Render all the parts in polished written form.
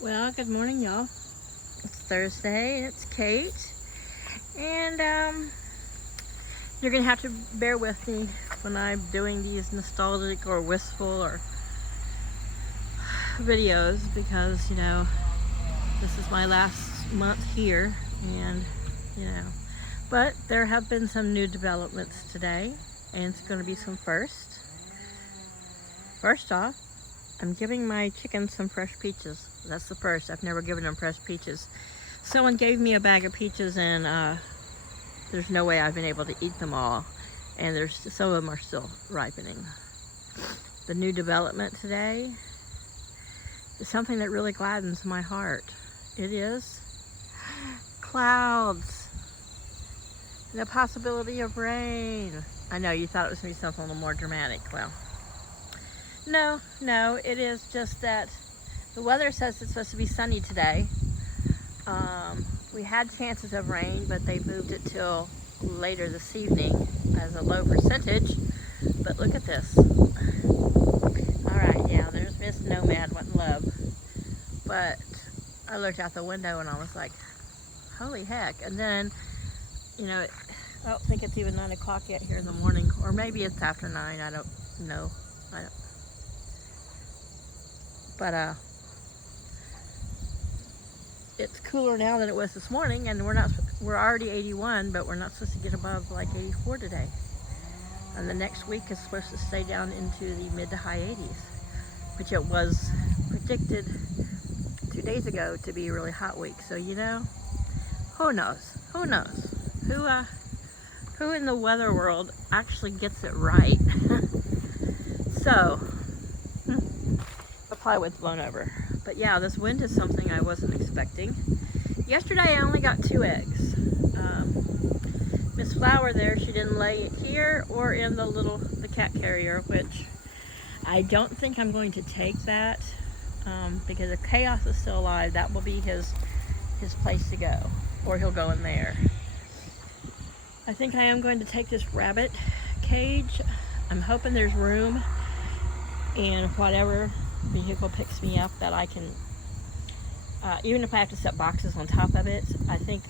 Well, good morning, y'all. It's Thursday, and it's Kate. And you're gonna have to bear with me when I'm doing these nostalgic or wistful or videos because, this is my last month here, and, but there have been some new developments today, and it's gonna be some first. First off, I'm giving my chickens some fresh peaches. That's the first. I've never given them fresh peaches. Someone gave me a bag of peaches, and there's no way I've been able to eat them all. And some of them are still ripening. The new development today is something that really gladdens my heart. It is clouds. The possibility of rain. I know you thought it was going to be something a little more dramatic. Well, no, it is just that the weather says it's supposed to be sunny today. We had chances of rain, but they moved it till later this evening as a low percentage. But look at this. Alright, yeah, there's Miss Nomad wanting love. But I looked out the window and I was like, holy heck. And then, I don't think it's even 9 o'clock yet here in the morning. Or maybe it's after 9, I don't know. But it's cooler now than it was this morning, and we're already 81, but we're not supposed to get above like 84 today. And the next week is supposed to stay down into the mid to high 80s, which it was predicted 2 days ago to be a really hot week. So who knows who in the weather world actually gets it right. So plywood's blown over. But yeah, this wind is something I wasn't expecting. Yesterday I only got 2 eggs. Miss Flower there, she didn't lay it here or in the cat carrier, which I don't think I'm going to take that because if Chaos is still alive, that will be his place to go, or he'll go in there. I think I am going to take this rabbit cage. I'm hoping there's room and whatever vehicle picks me up that I can, even if I have to set boxes on top of it, I think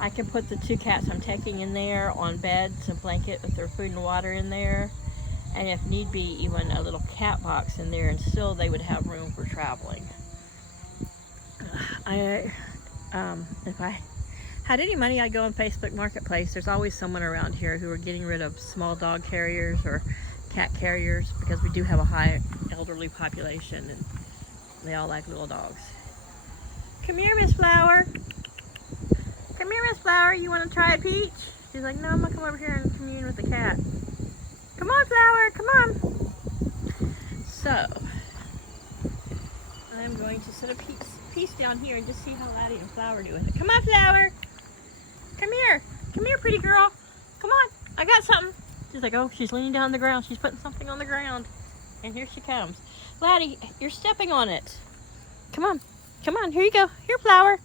I can put the 2 cats I'm taking in there on beds, a blanket with their food and water in there, and if need be, even a little cat box in there, and still they would have room for traveling. If I had any money, I'd go on Facebook Marketplace. There's always someone around here who are getting rid of small dog carriers or cat carriers, because we do have a high elderly population and they all like little dogs. Come here, Miss Flower. Come here, Miss Flower. You want to try a peach? She's like, no, I'm gonna come over here and commune with the cat. Come on, Flower, come on. So I'm going to set a piece down here and just see how Laddie and Flower do with it. Come on, Flower. Come here, pretty girl. Come on, I got something. She's like, oh, she's leaning down on the ground. She's putting something on the ground. And here she comes. Laddie, you're stepping on it. Come on. Come on. Here you go. Here, Flower.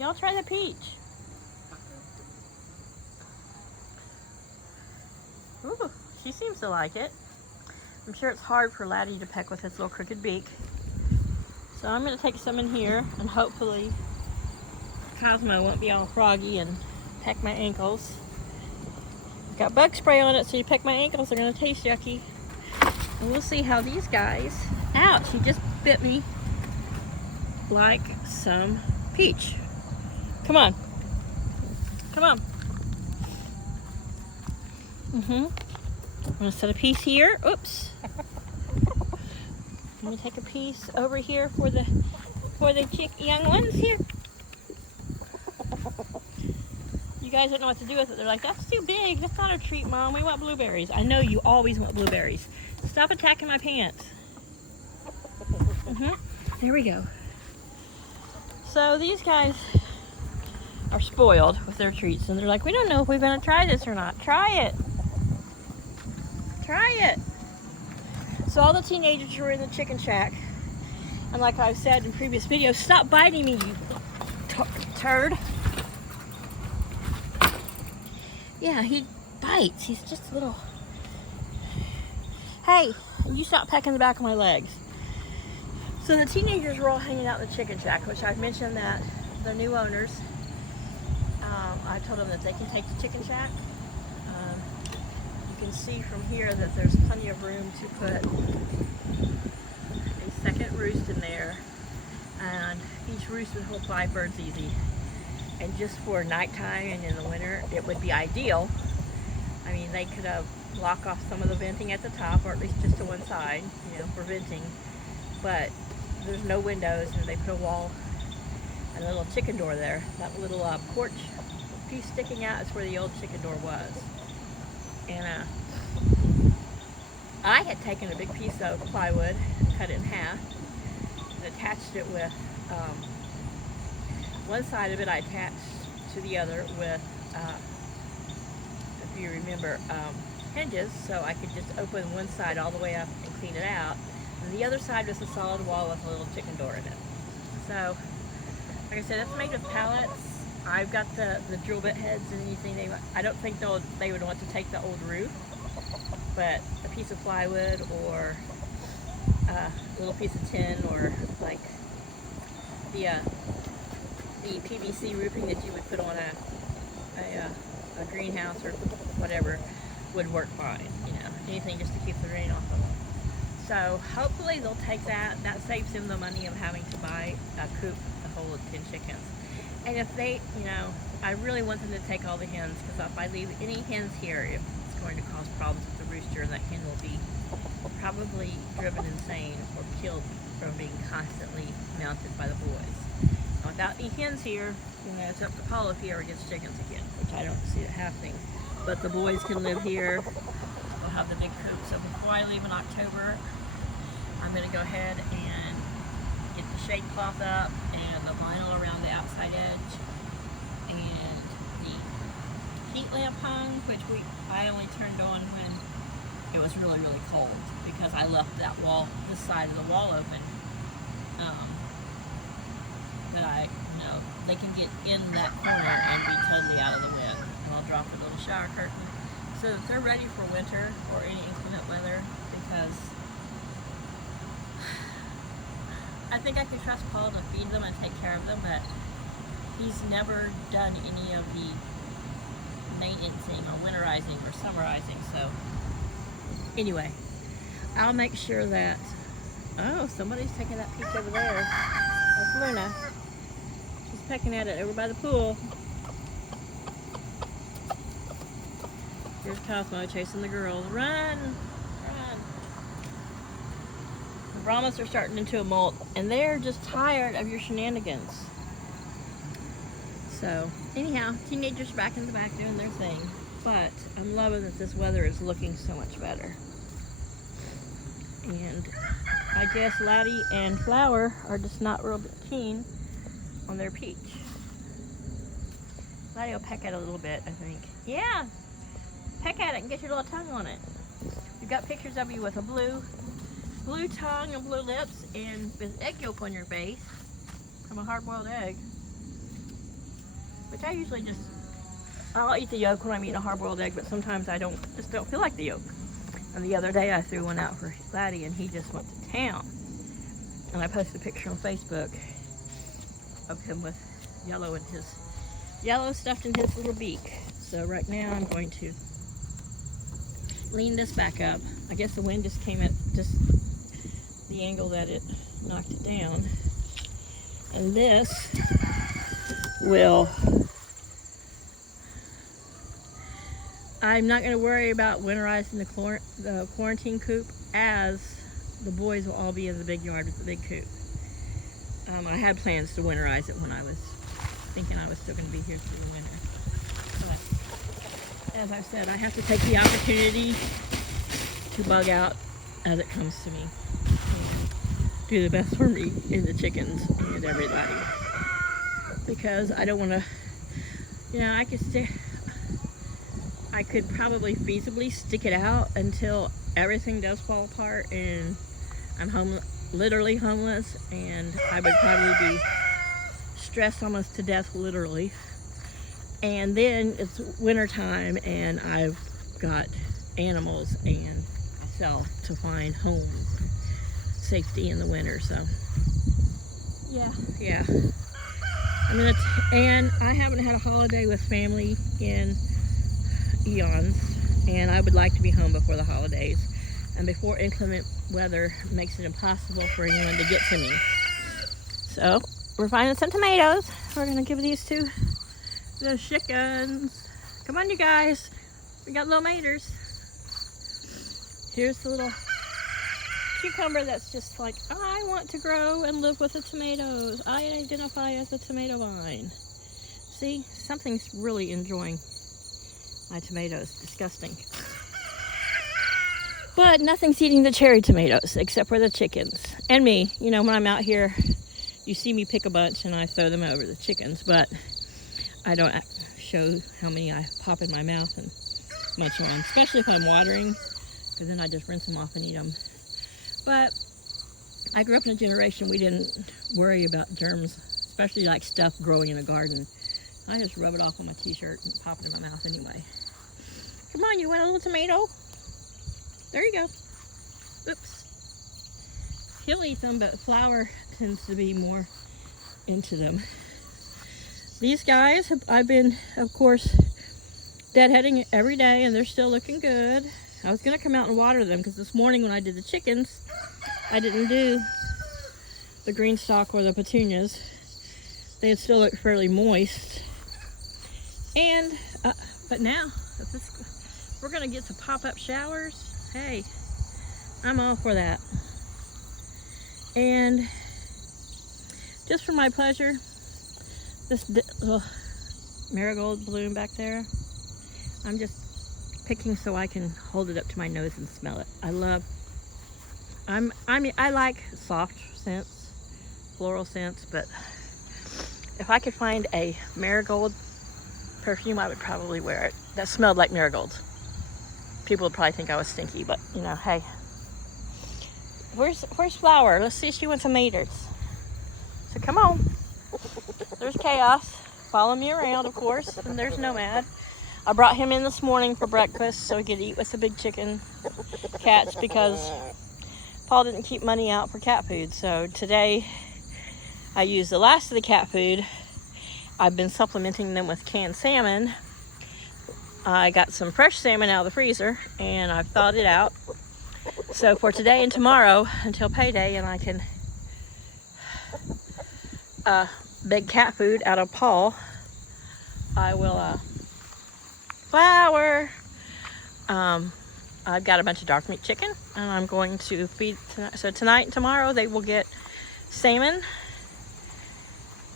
Y'all try the peach. Ooh, she seems to like it. I'm sure it's hard for Laddie to peck with his little crooked beak. So I'm going to take some in here, and hopefully Cosmo won't be all froggy and peck my ankles. Got bug spray on it, so you peck my ankles, they're gonna taste yucky. And we'll see how these guys, ouch, he just bit me like some peach. Come on. Come on. I'm gonna set a piece here. Oops. I'm gonna take a piece over here for the young ones here. You guys don't know what to do with it. They're like, that's too big. That's not a treat, Mom. We want blueberries. I know you always want blueberries. Stop attacking my pants. There we go. So these guys are spoiled with their treats, and they're like, we don't know if we're going to try this or not. Try it. Try it. So all the teenagers who are in the chicken shack, and like I've said in previous videos, stop biting me, you turd. Yeah, he bites. He's just a little... Hey, you stop pecking the back of my legs. So the teenagers were all hanging out in the chicken shack, which I've mentioned that the new owners, I told them that they can take the chicken shack. You can see from here that there's plenty of room to put a second roost in there, and each roost would hold 5 birds easy. And just for nighttime and in the winter, it would be ideal. I mean, they could block off some of the venting at the top, or at least just to one side, you know, for venting. But there's no windows, and they put a wall and a little chicken door there. That little porch piece sticking out is where the old chicken door was. And I had taken a big piece of plywood, cut it in half, and attached it with, one side of it I attached to the other with, if you remember, hinges, so I could just open one side all the way up and clean it out. And the other side was a solid wall with a little chicken door in it. So, like I said, it's made with pallets. I've got the drill bit heads and anything. I don't think they would want to take the old roof, but a piece of plywood or a little piece of tin, or like the PVC roofing that you would put on a greenhouse or whatever would work fine. You know, anything just to keep the rain off of them. So hopefully they'll take that. That saves them the money of having to buy a coop to hold 10 chickens. And if they, you know, I really want them to take all the hens, because if I leave any hens here, it's going to cause problems with the rooster, and that hen will be probably driven insane or killed from being constantly mounted by the boys. Now, without any hens here, you know, it's up to Paul if he ever gets chickens again, which I don't see it happening. But the boys can live here. We'll have the big coop. So before I leave in October, I'm going to go ahead and get the shade cloth up and the vinyl around the outside edge, and the heat lamp hung, which I only turned on when it was really, really cold, because I left that wall, this side of the wall open, that they can get in that corner and be totally out of the wind. And I'll drop a little shower curtain so that they're ready for winter or any inclement weather, because I think I can trust Paul to feed them and take care of them, but he's never done any of the maintenancing or winterizing or summerizing. So anyway, I'll make sure that, oh, somebody's taking that peach over there. That's Luna. She's pecking at it over by the pool. Here's Cosmo chasing the girls. Run! Run! The Brahmas are starting into a molt, and they're just tired of your shenanigans. So, anyhow, teenagers back in the back doing their thing. But I'm loving that this weather is looking so much better. And I guess Laddie and Flower are just not real keen on their peach. Laddie will peck at it a little bit, I think. Yeah! Peck at it and get your little tongue on it. We've got pictures of you with a blue tongue and blue lips, and with egg yolk on your face from a hard-boiled egg. Which I usually I'll eat the yolk when I'm eating a hard-boiled egg, but sometimes I just don't feel like the yolk. And the other day I threw one out for Laddie, and he just went to town. And I posted a picture on Facebook of him with yellow stuffed in his little beak. So right now I'm going to lean this back up. I guess the wind just came at just the angle that it knocked it down. And this will, I'm not going to worry about winterizing the quarantine coop, as the boys will all be in the big yard with the big coop. I had plans to winterize it when I was thinking I was still going to be here through the winter. But as I've said, I have to take the opportunity to bug out as it comes to me and do the best for me and the chickens and everybody. Because I don't want to, I could probably feasibly stick it out until everything does fall apart and I'm literally homeless, and I would probably be stressed almost to death, literally. And then it's winter time and I've got animals and myself to find homes. safety in the winter, so. Yeah. Yeah. And I haven't had a holiday with family in eons, and I would like to be home before the holidays and before inclement weather makes it impossible for anyone to get to me. So we're finding some tomatoes. We're gonna give these to the chickens. Come on, you guys. We got little maters. Here's the little cucumber that's just like, I want to grow and live with the tomatoes. I identify as a tomato vine. See, something's really enjoying my tomatoes. Disgusting. But nothing's eating the cherry tomatoes except for the chickens and me. You know, when I'm out here, you see me pick a bunch and I throw them over the chickens, but I don't show how many I pop in my mouth and munch on, especially if I'm watering, because then I just rinse them off and eat them. But I grew up in a generation we didn't worry about germs, especially like stuff growing in a garden. I just rub it off on my t-shirt and pop it in my mouth anyway. Come on, you want a little tomato? There you go. Oops. He'll eat them, but Flower tends to be more into them. These guys, I've been, of course, deadheading every day, and they're still looking good. I was going to come out and water them, because this morning when I did the chickens, I didn't do the green stalk or the petunias. They had still looked fairly moist. And, but now, if we're going to get some pop-up showers, hey, I'm all for that. And just for my pleasure, this little marigold bloom back there, I'm just picking so I can hold it up to my nose and smell it. I like soft scents, floral scents, but if I could find a marigold perfume, I would probably wear it. That smelled like marigolds. People would probably think I was stinky, but you know, hey. Where's Flower? Let's see if she wants some maters. So come on. There's Chaos. Follow me around, of course. And there's Nomad. I brought him in this morning for breakfast so he could eat with the big chicken cats, because Paul didn't keep money out for cat food. So today I used the last of the cat food. I've been supplementing them with canned salmon. I got some fresh salmon out of the freezer and I've thawed it out. So for today and tomorrow until payday, and I can beg cat food out of Paul, I will Flower. I've got a bunch of dark meat chicken and I'm going to feed tonight. So tonight and tomorrow they will get salmon,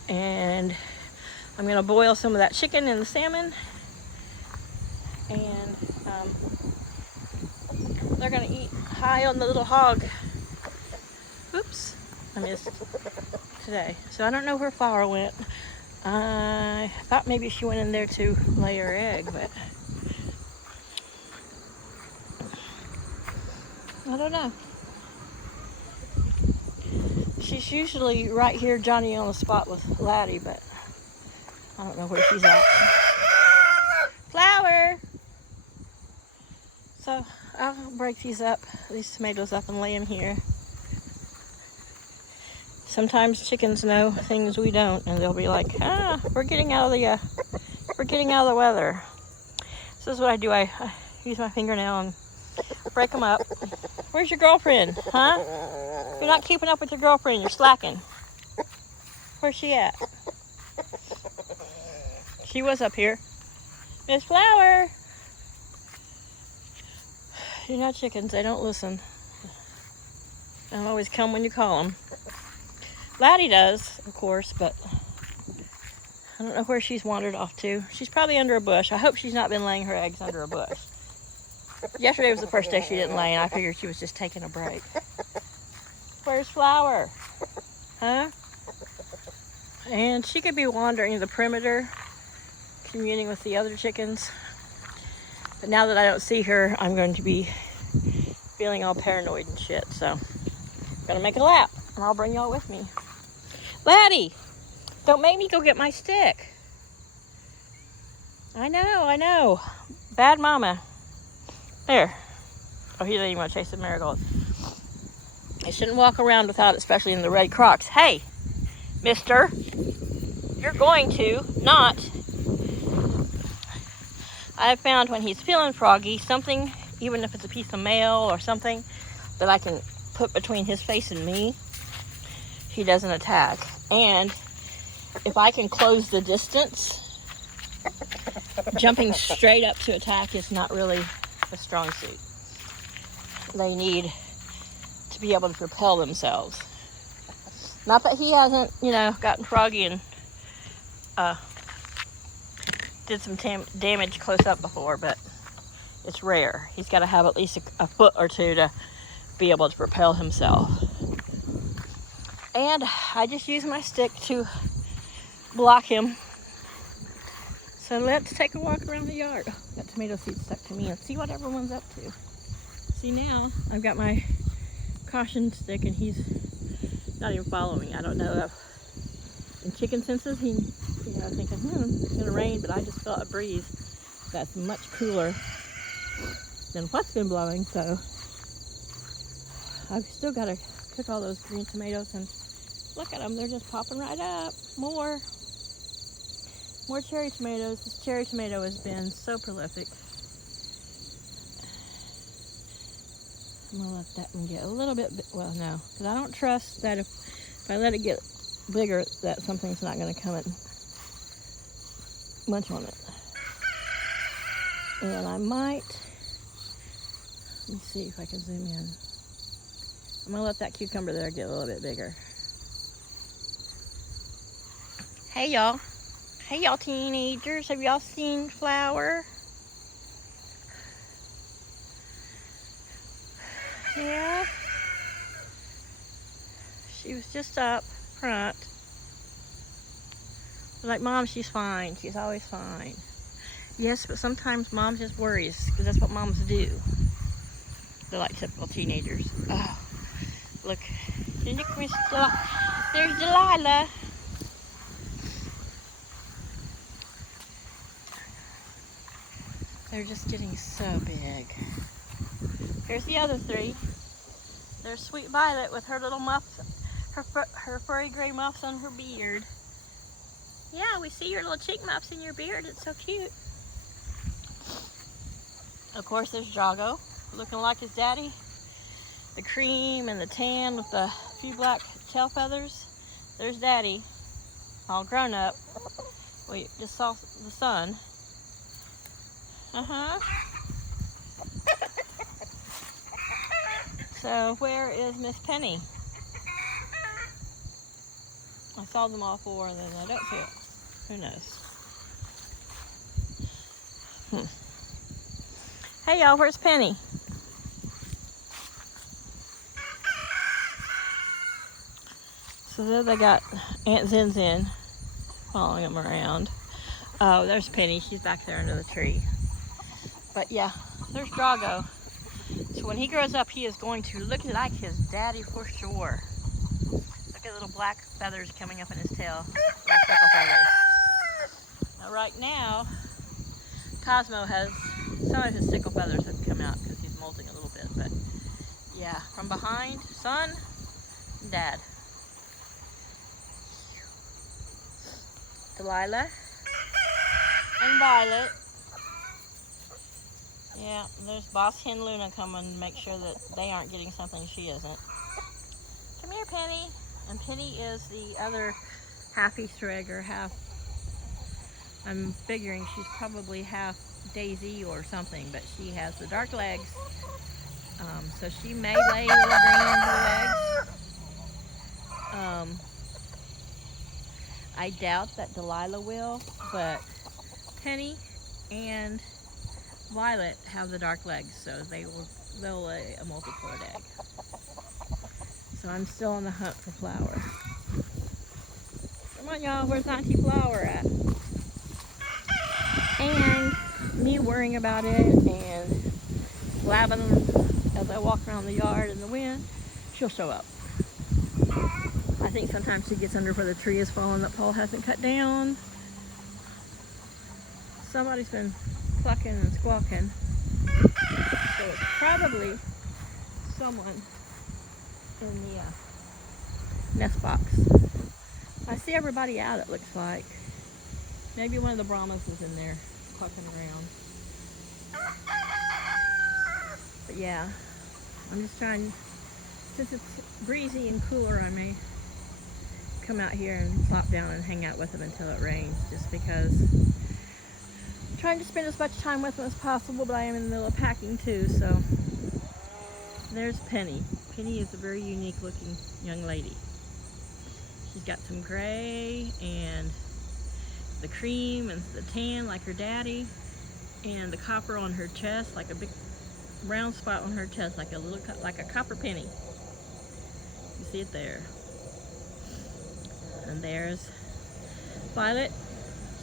and I'm going to boil some of that chicken in the salmon, and they're going to eat high on the little hog. Oops, I missed today. So I don't know where Flower went. I thought maybe she went in there to lay her egg, but I don't know. She's usually right here, Johnny on the spot with Laddie, but I don't know where she's at. Flower! So I'll break these tomatoes up and lay them here. Sometimes chickens know things we don't, and they'll be like, we're getting out of the weather. This is what I do. I use my fingernail and break them up. Where's your girlfriend? Huh? You're not keeping up with your girlfriend. You're slacking. Where's she at? She was up here. Miss Flower! You're not chickens. They don't listen. They don't always come when you call them. Laddie does, of course, but I don't know where she's wandered off to. She's probably under a bush. I hope she's not been laying her eggs under a bush. Yesterday was the first day she didn't lay, and I figured she was just taking a break. Where's Flower? Huh? And she could be wandering the perimeter, communing with the other chickens. But now that I don't see her, I'm going to be feeling all paranoid and shit. So I'm going to make a lap, and I'll bring y'all with me. Laddie, don't make me go get my stick. I know. Bad mama. There. Oh, he doesn't even want to chase the marigold. You shouldn't walk around without it, especially in the red Crocs. Hey, mister, you're going to not. I've found when he's feeling froggy, something, even if it's a piece of mail or something, that I can put between his face and me, he doesn't attack. And if I can close the distance, jumping straight up to attack is not really a strong suit. They need to be able to propel themselves. Not that he hasn't, gotten froggy and did some damage close up before, but it's rare. He's got to have at least a foot or two to be able to propel himself. And I just use my stick to block him. So let's take a walk around the yard. Got tomato seeds stuck to me and see what everyone's up to. See, now I've got my caution stick and he's not even following. I don't know if in chicken senses he's thinking, it's gonna rain, but I just felt a breeze that's much cooler than what's been blowing. So I've still got to cook all those green tomatoes, and look at them, they're just popping right up. More cherry tomatoes. This cherry tomato has been so prolific. I'm gonna let that one get a little bit, well, no, because I don't trust that if I let it get bigger, that something's not gonna come and munch on it. And I might, let me see if I can zoom in. I'm gonna let that cucumber there get a little bit bigger. Hey y'all. Hey y'all teenagers, have y'all seen Flower? Yeah. She was just up front. Like, Mom, she's fine. She's always fine. Yes, but sometimes Mom just worries, because that's what moms do. They're like typical teenagers. Oh, look. There's Delilah. They're just getting so big. Here's the other three. There's Sweet Violet with her little muffs, her furry gray muffs on her beard. Yeah, we see your little cheek muffs in your beard. It's so cute. Of course, there's Jago, looking like his daddy. The cream and the tan with the few black tail feathers. There's Daddy, all grown up. We just saw the sun. So where is Miss Penny? I saw them all four and then I don't see it. Who knows? Hey y'all, where's Penny? So there they got Aunt Zin Zin following them around. Oh, there's Penny. She's back there under the tree. But yeah, there's Drago. So when he grows up, he is going to look like his daddy for sure. Look at little black feathers coming up in his tail. Little speckle feathers. Now right now, Cosmo has, some of his sickle feathers have come out because he's molting a little bit. But yeah, from behind, son, dad. Delilah and Violet. Yeah, there's Boss Hen Luna coming to make sure that they aren't getting something she isn't. Come here, Penny. And Penny is the other half Easter egg, or half, I'm figuring she's probably half Daisy or something, but she has the dark legs. So she may lay little green eggs. I doubt that Delilah will, but Penny and Violet have the dark legs, so they'll lay a multicolored egg. So I'm still on the hunt for Flower. Come on, y'all, where's Auntie Flower at? And me worrying about it and blabbing as I walk around the yard in the wind, she'll show up. I think sometimes she gets under where the tree is falling that Paul hasn't cut down. Somebody's been clucking and squawking. So it's probably someone in the nest box. I see everybody out, it looks like. Maybe one of the Brahmas is in there clucking around. But yeah, I'm just trying, since it's breezy and cooler, I may come out here and plop down and hang out with them until it rains, just because I'm trying to spend as much time with them as possible, but I am in the middle of packing too, so. There's Penny. Penny is a very unique looking young lady. She's got some gray and the cream and the tan like her daddy, and the copper on her chest, like a big round spot on her chest, like a little, like a copper penny. You see it there. And there's Violet.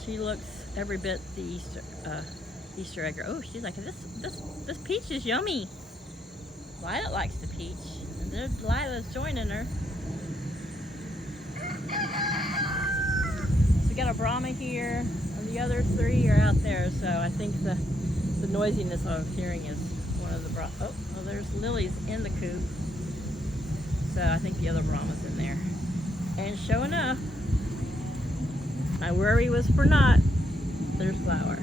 She looks every bit the Easter egg. Oh, she's like, this peach is yummy. Violet likes the peach, and there's Delilah's joining her. So we got a Brahma here, and the other three are out there. So I think the noisiness I'm hearing is one of the Brahmas. Oh, well, there's Lily's in the coop. So I think the other Brahma's in there. And sure enough, my worry was for naught. There's Flower.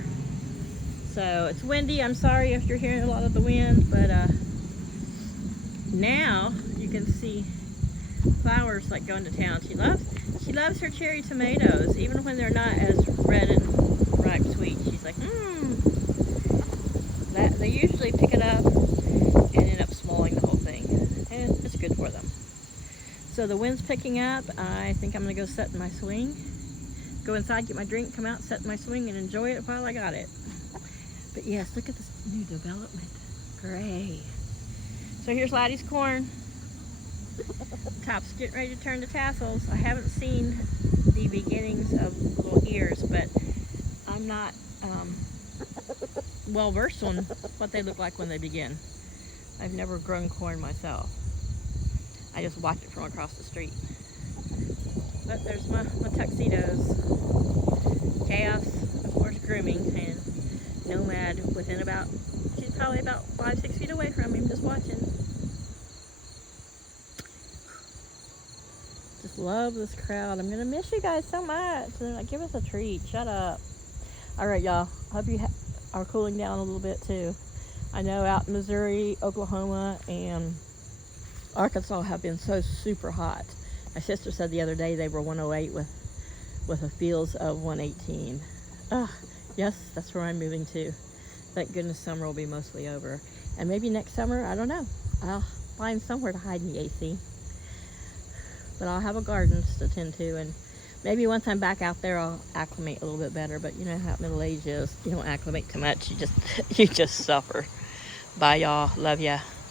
So it's windy. I'm sorry if you're hearing a lot of the wind, but now you can see Flower's like going to town. She loves her cherry tomatoes, even when they're not as red and ripe sweet. She's like, that they usually pick it up and end up swallowing the whole thing, and it's good for them. So the wind's picking up. I think I'm gonna go sit in my swing, go inside, get my drink, come out, sit in my swing, and enjoy it while I got it. But yes, look at this new development. Gray. So here's Laddie's corn. Top's getting ready to turn to tassels. I haven't seen the beginnings of little ears, but I'm not well versed on what they look like when they begin. I've never grown corn myself. I just watch it from across the street. But there's my tuxedos. Chaos, of course, grooming, and Nomad within about, she's probably about 5-6 feet away from him, just watching. Just love this crowd. I'm gonna miss you guys so much. They're like, give us a treat. Shut up. All right, y'all. Hope you are cooling down a little bit too. I know out in Missouri, Oklahoma, and Arkansas have been so super hot. My sister said the other day they were 108 with a feels of 118. Yes, that's where I'm moving to. Thank goodness summer will be mostly over. And maybe next summer, I don't know, I'll find somewhere to hide in the AC. But I'll have a garden to tend to, and maybe once I'm back out there, I'll acclimate a little bit better. But you know how middle age is. You don't acclimate too much. You just suffer. Bye, y'all. Love ya.